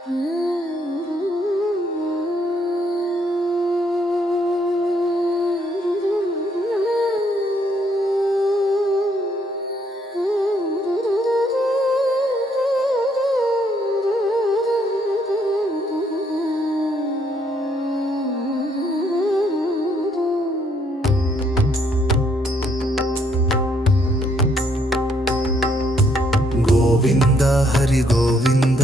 ಗೋವಿಂದ ಹರಿ ಗೋವಿಂದ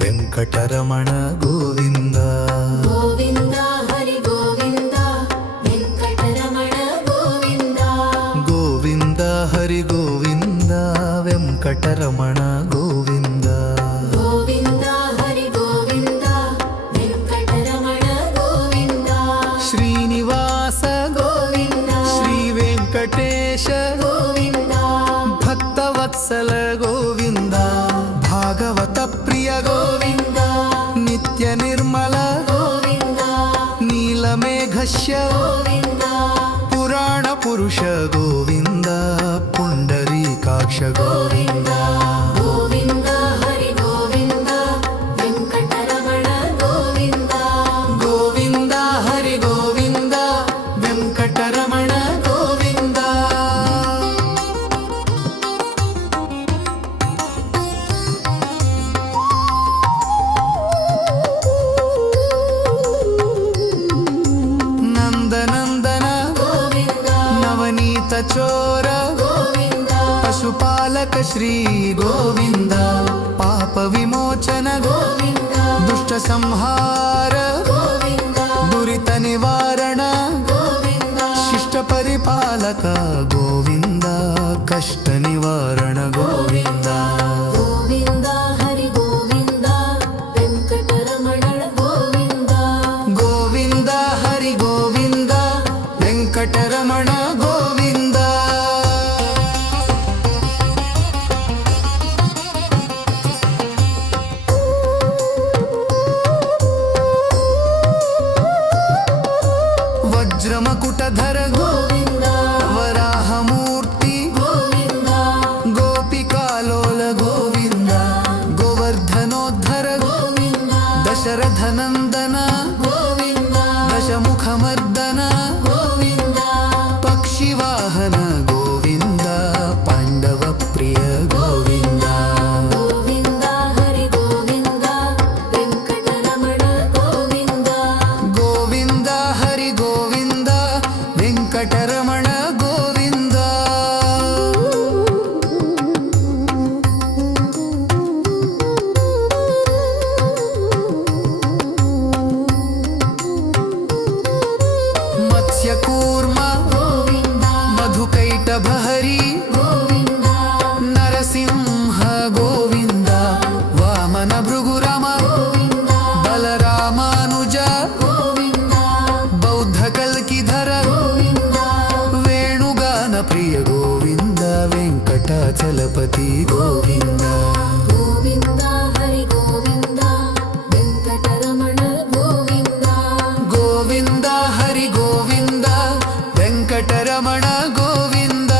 ವೆಂಕಟರಮಣ ಗೋವಿಂದ. ಗೋವಿಂದ ಹರಿ ಗೋವಿಂದ ವೆಂಕಟರಮಣ ಗೋವಿಂದ. ಗೋವಿಂದ ಹರಿ ಗೋವಿಂದ ವೆಂಕಟರಮಣ ಗೋವಿಂದ. ಗೋವಿಂದ ಹರಿ ಗೋವಿಂದ ವೆಂಕಟರಮಣ ಗೋವಿಂದ. ಶ್ರೀನಿವಾಸ ಗೋವಿಂದ ಶ್ರೀ ವೆಂಕಟೇಶ ಗೋವಿಂದ. ಭಕ್ತವತ್ಸಲ ಗೋವಿಂದ. ಭಾಗವತ ಪ್ರಿಯ ಗೋವಿಂದ ನಿತ್ಯ ನಿರ್ಮಲ ಗೋವಿಂದ. ನೀಲಮೇಘಶ್ಯ ಗೋವಿಂದ ಪುರಾಣ ಪುರುಷ ಗೋವಿಂದ. ಪುಂಡರೀಕಾಕ್ಷ ಗೋವಿಂದ. ಗೋವಿಂದ ಹರಿ ಗೋವಿಂದ ವೆಂಕಟರಮಣ ಗೋವಿಂದ. ಗೋವಿಂದ ಹರಿ ಗೋವಿಂದ ವೆಂಕಟರಮಣ ಗೋವಿಂದ. ನಂದನಂದನ ಗೋವಿಂದ ನವನೀತ ಚೋರ ಗೋವಿಂದ. ಪಶುಪಾಲಕ ಶ್ರೀ ಗೋವಿಂದ. ಪಾಪ ವಿಮೋಚನ ಗೋವಿಂದ ದುಷ್ಟ ಸಂಹಾರ ಗೋವಿಂದ ದುರಿತ ನಿವಾರಣ ಗೋವಿಂದ. ಶಿಷ್ಟ ಪರಿಪಾಲಕ ಗೋವಿಂದ. ಕಷ್ಟ ನಿವಾರಣ ಗೋವಿಂದ. ಗೋವಿಂದ ಹರಿ ಗೋವಿಂದ ವೆಂಕಟರಮಣ ಗೋವಿಂದ. ಗೋವಿಂದ ಹರಿ ಗೋವಿಂದ ವೆಂಕಟರಮಣ ಗೋವಿಂದ. ವಜ್ರಮಕುಟಧರ ಗೋವಿಂದ ವರಾಹ ಮೂರ್ತಿ ಗೋವಿಂದ. ಗೋಪಿಕಾಲೋಲ ಗೋವಿಂದ. ಗೋವರ್ಧನೋದ್ಧರ ಗೋವಿಂದ ದಶರಥ ನಂದನ ಗೋವಿಂದ ದಶಮುಖಮರ್ದನ ಗೋವಿಂದ. ಪಕ್ಷಿವಾಹನ ಗೋವಿಂದ. ಪಾಂಡವ ಪ್ರಿಯ ಗೋವಿಂದ. ಗೋವಿಂದ ಹರಿ ಗೋವಿಂದ ವೆಂಕಟರಮಣ ಗೋವಿಂದ. ಗೋವಿಂದ ಹರಿ ಗೋವಿಂದ ವೆಂಕಟರಮಣ ಗೋವಿಂದ. ಮತ್ಸ್ಯಕೂರ್ಮ ಗೋವಿಂದ ಮಧುಕೈಟಭಹರಿ ಗೋವಿಂದ. ನರಸಿಂಹ ಗೋವಿಂದ. ವಾಮನ ಭೃಗುರಾಮ ಗೋವಿಂದ ಬಲರಾಮಾನುಜ ಗೋವಿಂದ ಬೌದ್ಧ ಕಲ್ಕಿಧರ ಗೋವಿಂದ. ವೇಣುಗಾನ ಪ್ರಿಯ ಗೋವಿಂದ. ವೆಂಕಟಾಚಲಪತಿ ಗೋವಿಂದ. ಗೋವಿಂದ ಹರಿ ಗೋವಿಂದ ವೆಂಕಟರಮಣ ಗೋವಿಂದ. ಗೋವಿಂದ ಹರಿ ಗೋವಿಂದ ವೆಂಕಟರಮಣ ಗೋವಿಂದ.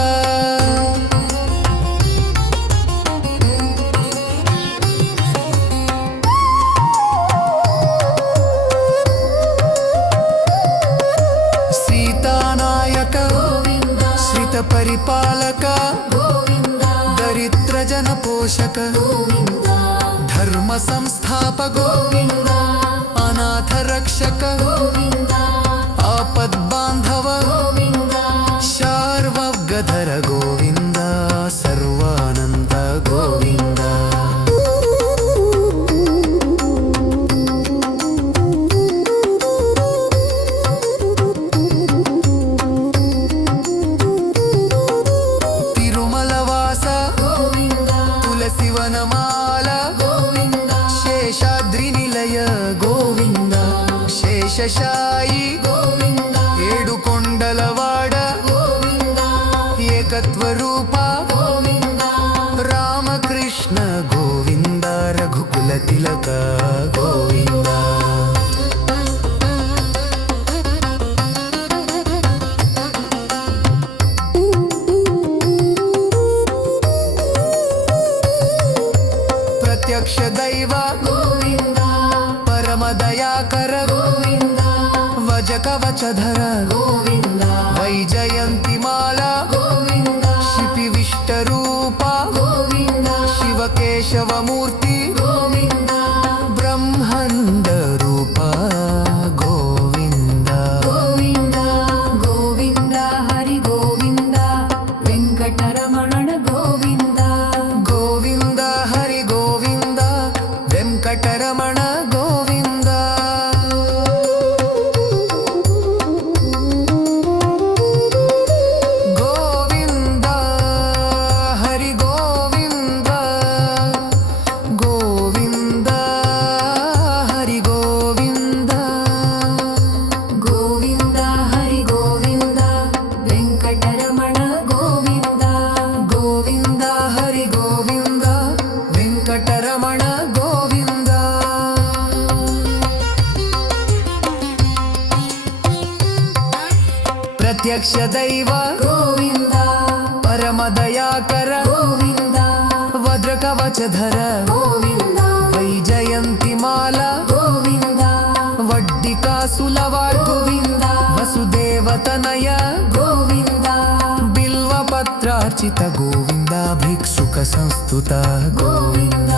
ಸೀತಾನಾಯಕ ಗೋವಿಂದ ಶ್ರಿತ ಪರಿಪಾಲಕ ಗೋವಿಂದ ದರಿದ್ರ ಜನ ಪೋಷಕ ಗೋವಿಂದ. ಧರ್ಮ ಸಂಸ್ಥಾಪಕ ಗೋವಿಂದ ಅನಾಥ ರಕ್ಷಕ ಗೋವಿಂದ ಆಪದ್ ಬಾಂಧವ ಗೋವಿಂದ. ಶಾರ್ವಗಧರ ಗೋವಿಂದ. ಸರ್ವಾನಂದ ಗೋವಿಂದ. ತಿರುಮಲವಾಸ ಗೋವಿಂದ ತುಲಸಿವನಮಾಲ ಗೋವಿಂದ ಶೇಷಾದ್ರಿ ನಿಲಯ ಗೋವಿಂದ. ಶೇಷಶಾಯಿ ಗೋವಿಂದ ಏಡುಕೊಂಡಲವಾಡ ಗೋವಿಂದ ಏಕತ್ವ ರೂಪ ಗೋವಿಂದ. ರಾಮಕೃಷ್ಣ ಗೋವಿಂದ. ರಘುಕುಲ ತಿಲಕ ಗೋವಿಂದ. ಪ್ರತ್ಯಕ್ಷ ದೈವ ಗೋವಿಂದ ದಯಾಕರ ಗೋವಿಂದ ವಜಕವಚಧರ ಗೋವಿಂದ ವೈಜಯಂತಿಮಾಲ ಗೋವಿಂದ ಶಿಪಿವಿಷ್ಟರೂಪ ಗೋವಿಂದ ಶಿವಕೇಶವಮೂರ್ತಿ ಗೋವಿಂದ ಬ್ರಹ್ಮಾಂಡ ರೂಪ ಗೋವಿಂದ ಗೋವಿಂದ ಗೋವಿಂದ ಹರಿ ಗೋವಿಂದ ವೆಂಕಟರಮಣನ ಗೋವಿಂದ ಗೋವಿಂದ ಹರಿ ಗೋವಿಂದ ವೆಂಕಟರಮಣ ಗೋವಿಂದ ಗೋವಿಂದ ಹರಿ ಗೋವಿಂದ ಗೋವಿಂದ ಹರಿ ಗೋವಿಂದ ಗೋವಿಂದ ಹರಿ ಗೋವಿಂದ ವೆಂಕಟರಮಣ ಗೋವಿಂದ ಗೋವಿಂದ ಹರಿ ಗೋವಿಂದ ವೆಂಕಟರಮಣ ಗೋವಿಂದ ಪ್ರತ್ಯಕ್ಷ ದೈವ ಗೋವಿಂದ ಪರಮ ದಯಾಕರ ಗೋವಿಂದ ವಜ್ರಕವಚಧರ ಗೋವಿಂದ ವೈಜಯಂತಿಮಾಲ ಗೋವಿಂದ ವಡ್ಡಿಕಾಸುಲವಾಡ್ ಗೋವಿಂದ ವಸುದೇವತನಯ ಗೋವಿಂದ ಬಿಲ್ವಪತ್ರಾರ್ಚಿತ ಗೋವಿಂದ ಭಿಕ್ಷುಕ ಸಂಸ್ತುತ ಗೋವಿಂದ